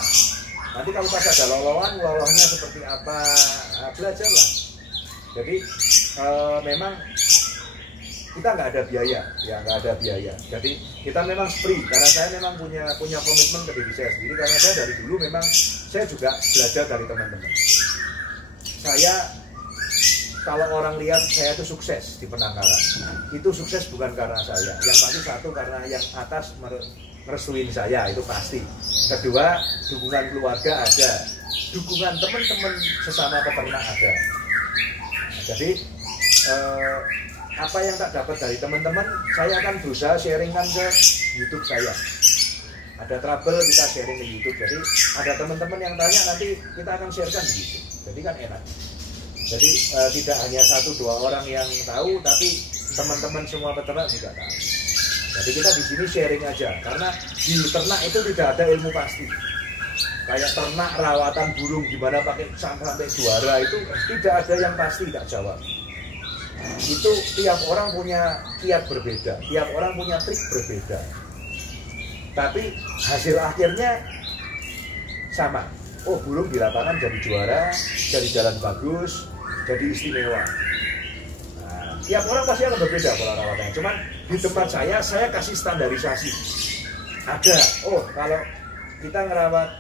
Nanti kalau pas ada loloannya seperti apa, belajarlah. Jadi memang kita nggak ada biaya, ya nggak ada biaya. Jadi kita memang free, karena saya memang punya komitmen ke diri saya sendiri. Karena saya dari dulu memang saya juga belajar dari teman-teman. Saya kalau orang lihat saya itu sukses di penangkaran, itu sukses bukan karena saya. Yang pasti satu, karena yang atas merestuin saya, itu pasti. Kedua, dukungan keluarga ada, dukungan teman-teman sesama peternak ada. Jadi apa yang tak dapat dari teman-teman, saya akan berusaha sharingkan ke YouTube saya. Ada trouble, kita sharing ke YouTube. Jadi ada teman-teman yang tanya, nanti kita akan sharekan di YouTube. Jadi kan enak. Jadi tidak hanya 1-2 orang yang tahu, tapi teman-teman semua peternak juga tahu. Jadi kita di sini sharing aja, karena di ternak itu tidak ada ilmu pasti. Kayak ternak rawatan burung gimana pakai sampai juara, itu tidak ada yang pasti, tak jawab. Itu tiap orang punya kiat berbeda, tiap orang punya trik berbeda. Tapi hasil akhirnya sama. Oh, burung di lapangan jadi juara, jadi jalan bagus, jadi istimewa. Nah, tiap orang pasti akan berbeda pola rawatannya. Cuman di tempat saya kasih standarisasi. Ada, oh kalau kita ngerawat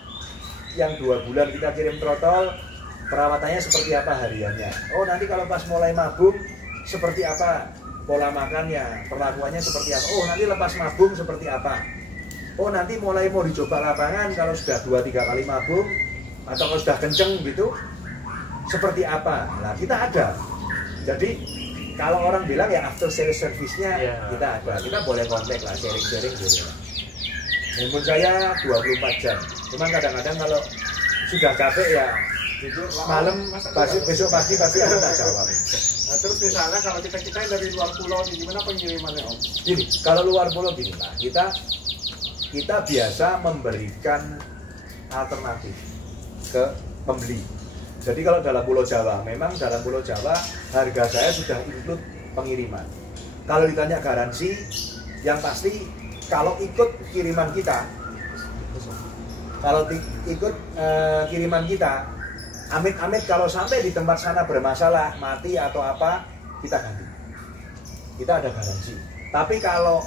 yang 2 bulan kita kirim trotol, perawatannya seperti apa hariannya. Oh nanti kalau pas mulai mabung seperti apa pola makannya, perlakuannya seperti apa. Oh nanti lepas mabung seperti apa. Oh nanti mulai mau dicoba lapangan kalau sudah 2-3 kali mabung atau kalau sudah kenceng gitu seperti apa. Nah kita ada. Jadi kalau orang bilang ya after sales service-nya kita ada. Kita boleh kontak lah, sharing-sharing gitu. Handphone saya 24 jam. Cuman kadang-kadang kalau sudah capek ya malam, besok pagi pasti aku tak jawab. Nah, terus misalnya kalau kita yang dari luar pulau, gimana pengirimannya Om? Gini, kalau luar pulau gini lah, kita biasa memberikan alternatif ke pembeli. Jadi kalau dalam Pulau Jawa, memang dalam Pulau Jawa harga saya sudah include pengiriman. Kalau ditanya garansi, yang pasti kalau ikut kiriman kita, kiriman kita, amit-amit kalau sampai di tempat sana bermasalah, mati atau apa, kita ganti. Kita ada garansi. Tapi kalau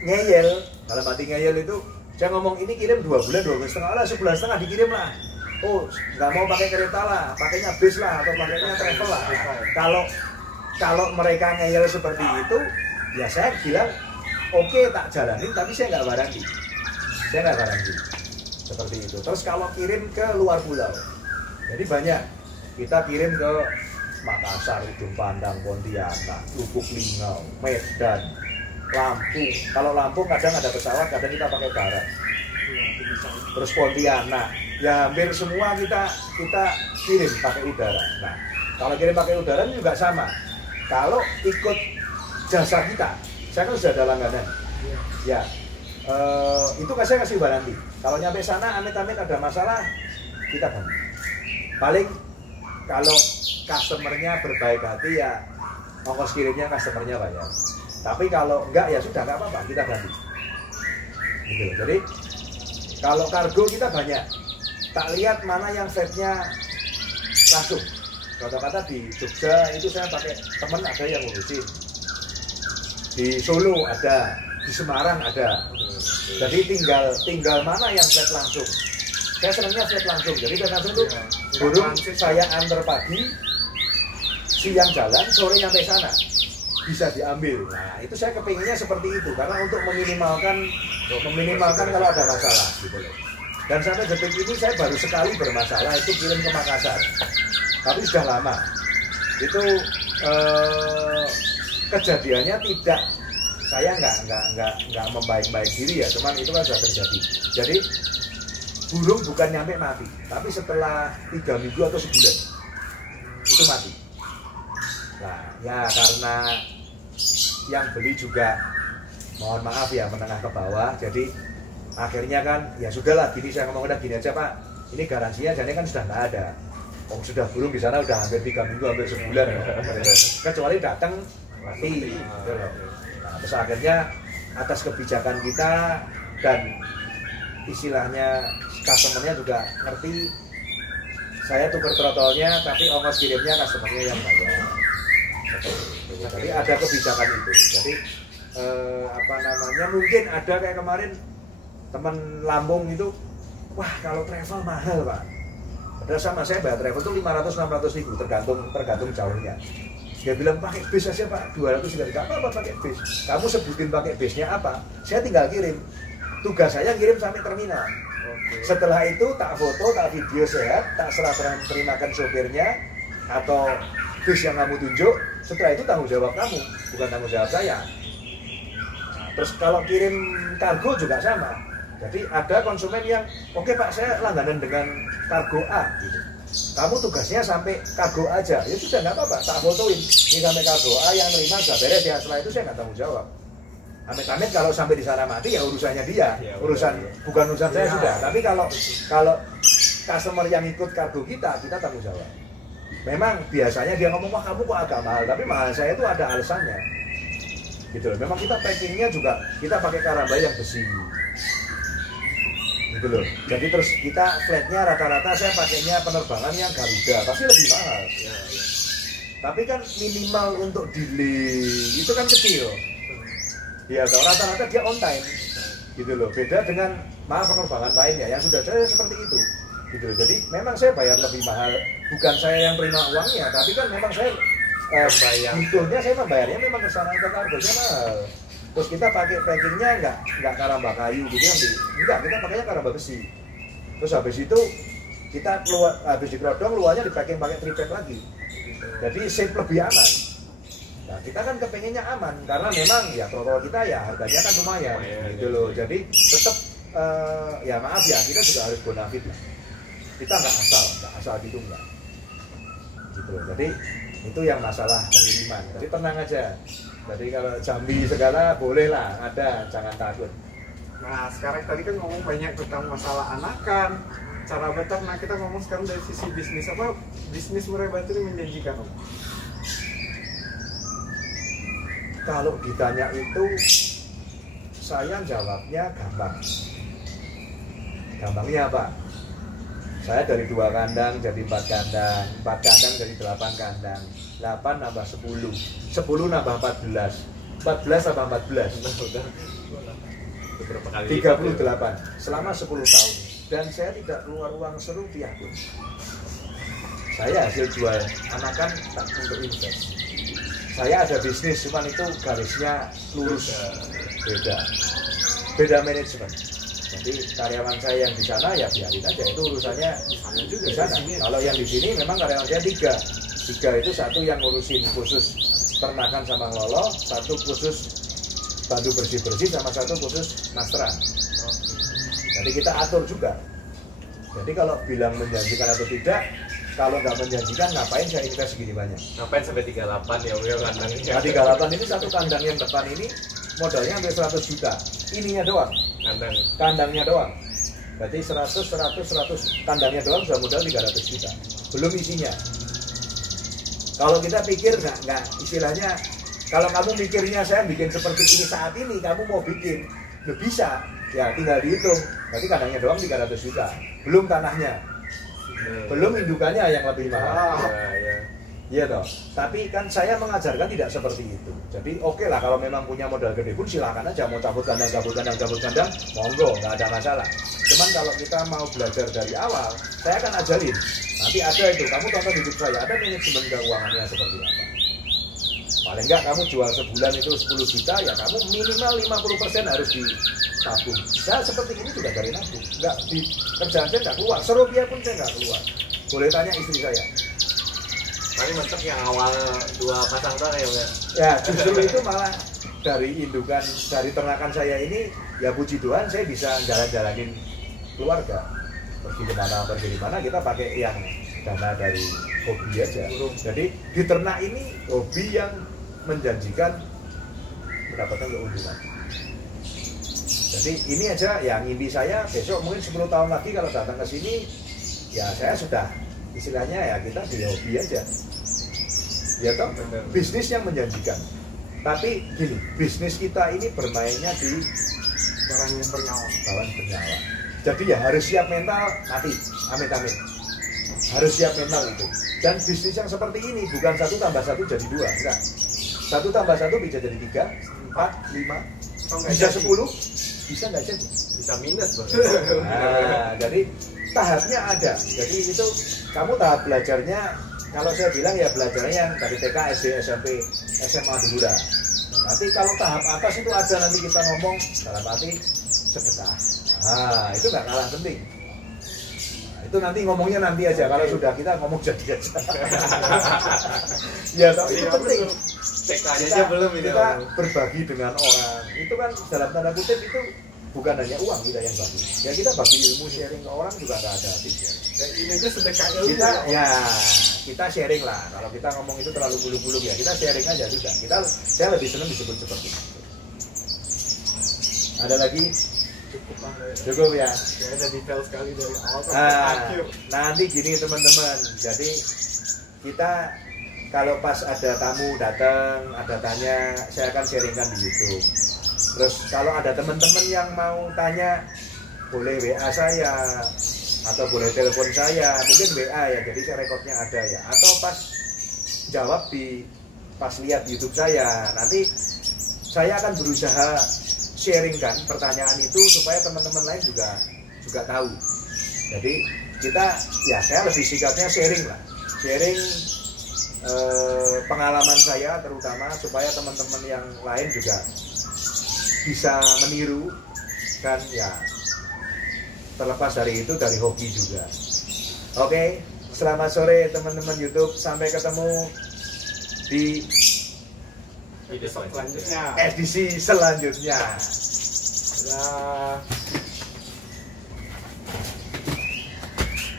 ngeyel, dalam arti ngeyel itu, saya ngomong ini kirim 2 bulan, 2 bulan setengah, lah sebulan setengah dikirim lah. Oh, nggak mau pakai kereta lah, pakainya bis lah, atau pakainya travel lah. Kalau mereka ngeyel seperti itu, ya saya bilang, oke, tak jalanin, tapi saya nggak garansi. Seperti itu. Terus kalau kirim ke luar pulau, jadi banyak. Kita kirim ke Makassar, Ujung Pandang, Pontianak, Lubuk Linggau, Medan, Lampung. Kalau Lampung kadang ada pesawat, kadang kita pakai darat. Terus Pontianak, ya hampir semua kita kirim pakai udara. Nah, kalau kirim pakai udara juga sama. Kalau ikut jasa kita, saya kan sudah ada langganan. Ya, itu saya kasih garansi. Kalau nyampe sana amit-amit ada masalah, kita ganti. Paling kalau customernya berbaik hati ya ongkos kirimnya customernya bayar. Tapi kalau enggak ya sudah nggak apa-apa, kita ganti. Gitu. Jadi kalau kargo kita banyak. Tak lihat mana yang vetnya langsung. Contoh kata di Jogja itu saya pakai temen ada yang ngurusin. Di Solo ada, di Semarang ada. Jadi tinggal mana yang flat langsung. Saya senangnya flat langsung. Jadi flat langsung itu burung saya antar pagi, siang jalan, sore nyampe sana. Bisa diambil. Nah, itu saya kepinginnya seperti itu karena untuk meminimalkan kalau ada masalah gitu loh. Dan sampai detik ini saya baru sekali bermasalah itu kirim ke Makassar. Tapi sudah lama. Itu kejadiannya tidak, saya nggak membaik-baik diri ya, cuman itu kan sudah terjadi. Jadi burung bukan nyampe mati, tapi setelah 3 minggu atau sebulan itu mati. Nah ya karena yang beli juga mohon maaf ya menengah ke bawah, jadi akhirnya kan ya sudahlah, gini saya ngomong udah gini aja Pak, ini garansinya jadi kan sudah nggak ada. Oh sudah burung di sana udah hampir 3 minggu, hampir sebulan ya. Kecuali datang mati. Nah, terus akhirnya atas kebijakan kita dan istilahnya customernya juga ngerti, saya tuker trotolnya tapi ongkos kirimnya customernya yang bayar. Jadi ada kebijakan itu. Jadi apa namanya, mungkin ada kayak kemarin teman Lampung itu, wah kalau travel mahal Pak. Padahal sama saya bayar travel itu 500-600 ribu tergantung jauhnya. Dia bilang pakai bis aja Pak, 200 juga nggak apa-apa pakai bis. Kamu sebutin pakai bisnya apa, saya tinggal kirim. Tugas saya kirim sampai terminal. Setelah itu tak foto, tak video sehat, tak serah terimakan sopirnya atau bis yang kamu tunjuk. Setelah itu tanggung jawab kamu, bukan tanggung jawab saya. Nah, terus kalau kirim kargo juga sama. Jadi ada konsumen yang oke Pak, saya langganan dengan kargo A gitu. Kamu tugasnya sampai kargo aja, ya sudah nggak apa-apa, tak fotoin ini sampai kargo A, yang terima sudah beres ya. Setelah itu saya nggak tanggung jawab. Amit-amit kalau sampai di sana mati ya urusannya dia, bukan urusan saya sudah. Tapi kalau customer yang ikut kargo kita tanggung jawab. Memang biasanya dia ngomong, wah kamu kok agak mahal, tapi mahal saya itu ada alasannya. Gitu loh. Memang kita packingnya juga kita pakai karambay yang besi. Gitu loh. Jadi terus kita flatnya rata-rata saya pakainya penerbangan yang Garuda, pasti lebih mahal. Tapi kan minimal untuk delay itu kan kecil. Ya, rata-rata dia on time. Gitu loh. Beda dengan penerbangan lainnya yang sudah saya seperti itu. Gitu loh. Jadi memang saya bayar lebih mahal, bukan saya yang terima uangnya, tapi kan memang saya hitungnya saya membayarnya memang kesana ke kargonya mahal. Terus kita pakai packingnya nggak karamba kayu gitu kan, enggak, kita pakainya karamba besi. Terus habis itu kita keluar, habis dikerodong luarnya dipacking pakai tripack lagi. Jadi safe, lebih aman. Nah kita kan kepengennya aman karena memang ya protokol kita ya harganya kan lumayan gitu loh. Jadi tetap ya maaf ya, kita juga harus bonafit lah. Kita nggak asal gitu enggak. Gitu loh. Jadi itu yang masalah pengiriman. Jadi tenang aja. Jadi kalau Jambi segala boleh lah, ada, jangan takut. Nah sekarang tadi kan ngomong banyak tentang masalah anakan, cara beternak. Nah kita ngomong sekarang dari sisi bisnis, apa bisnis murai batu ini menjanjikan Om? Kalau ditanya itu, saya jawabnya gampang. Gampangnya apa? Saya dari 2 kandang jadi 4 kandang, 4 kandang jadi 8 kandang, 8 nambah 10, 10 nambah 14, 14 nambah 14, Beberapa kali 38 selama 10 tahun. Dan saya tidak keluar uang serupiah pun. Saya hasil jual anakan tak untuk invest. Saya ada bisnis, cuman itu garisnya lurus, beda manajemen. Jadi karyawan saya yang di sana ya biarin aja, itu urusannya di sana. Kalau yang di sini memang karyawan saya 3 itu, 1 yang ngurusin khusus ternakan sama ngelolo, 1 khusus bantu bersih-bersih, sama 1 khusus masteran. Jadi kita atur juga. Jadi kalau bilang menjanjikan atau tidak, kalau nggak menjanjikan ngapain saya invest segini banyak? Ngapain sampai 38 ya kandangnya? Nah 38 ini 1 kandang yang depan ini modalnya hampir 100 juta. Ininya doang. Kandangnya doang. Berarti 100 kandangnya doang sudah modal 300 juta. Belum isinya. Kalau kita pikir nggak istilahnya, kalau kamu mikirnya saya bikin seperti ini saat ini, kamu mau bikin, udah bisa. Ya tinggal dihitung. Berarti kandangnya doang 300 juta. Belum tanahnya. Belum indukannya yang lebih mahal. Iya toh. Tapi kan saya mengajarkan tidak seperti itu. Jadi oke lah, kalau memang punya modal gede pun silakan aja, mau cabut kandang, monggo, nggak ada masalah. Cuman kalau kita mau belajar dari awal, saya akan ajarin. Nanti ada itu, kamu tonton YouTube saya, ada manajemen keuangannya seperti apa. Paling enggak kamu jual sebulan itu 10 juta, ya kamu minimal 50% harus ditabung. Saya seperti ini juga dari nabung, nggak di kerjaan saya nggak keluar, serupiah pun saya nggak keluar. Boleh tanya istri saya. Paling mentok yang awal 2 pasang doang ya Mbak? Ya justru itu malah dari indukan, dari ternakan saya ini, ya puji Tuhan saya bisa jalan-jalanin keluarga. pergi di mana kita pakai yang dana dari hobi aja. Jadi di ternak ini hobi yang menjanjikan mendapatkan keuntungan. Jadi ini aja ya mimpi saya, besok mungkin 10 tahun lagi kalau datang ke sini ya saya sudah istilahnya ya kita di hobi aja. Ya toh, bisnis yang menjanjikan. Tapi gini, bisnis kita ini bermainnya di barang yang bernyawa. Barang bernyawa. Jadi ya harus siap mental mati, amit-amit. Harus siap mental itu. Dan bisnis yang seperti ini bukan 1 tambah 1 jadi 2, enggak. 1 tambah 1 bisa jadi 3, 4, 5, bisa 10, bisa nggak jadi. Bisa minus bang. Nah, jadi tahapnya ada. Jadi itu kamu tahap belajarnya, kalau saya bilang ya belajarnya yang dari TK, SD, SMP, SMA dulu dah. Nanti kalau tahap atas itu ada nanti kita ngomong dalam arti sedekah. Nah, itu nggak kalah penting. Nah, itu nanti ngomongnya nanti aja. Kalau sudah kita ngomong jadi aja. Ya, tapi itu penting. TK-nya belum ini. Kita berbagi dengan orang. Itu kan dalam tanda kutip itu bukan hanya uang kita yang bagi. Ya kita bagi ilmu, sharing ke orang juga nggak ada habisnya. Dan ini aja sedekah ilmu. Kita sharing lah. Kalau kita ngomong itu terlalu bulu-bulu ya kita sharing aja juga. Saya lebih senang disebut seperti itu. Ada lagi? Cukup ya. Ya ada detail sekali dari awal sampai akhir. Nanti gini teman-teman. Jadi kita kalau pas ada tamu datang, ada tanya, saya akan sharingkan di YouTube. Terus kalau ada teman-teman yang mau tanya, boleh WA saya atau boleh telepon saya, mungkin WA ya, jadi saya rekodnya ada ya. Atau pas jawab pas lihat YouTube saya, nanti saya akan berusaha sharingkan pertanyaan itu supaya teman-teman lain juga tahu. Jadi kita ya saya lebih sikapnya sharing lah, sharing pengalaman saya terutama supaya teman-teman yang lain juga bisa meniru dan ya terlepas dari itu dari hobi juga. Oke, selamat sore teman-teman YouTube, sampai ketemu di edisi selanjutnya.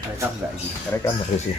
Rekam nggak ini? Rekam harus sih.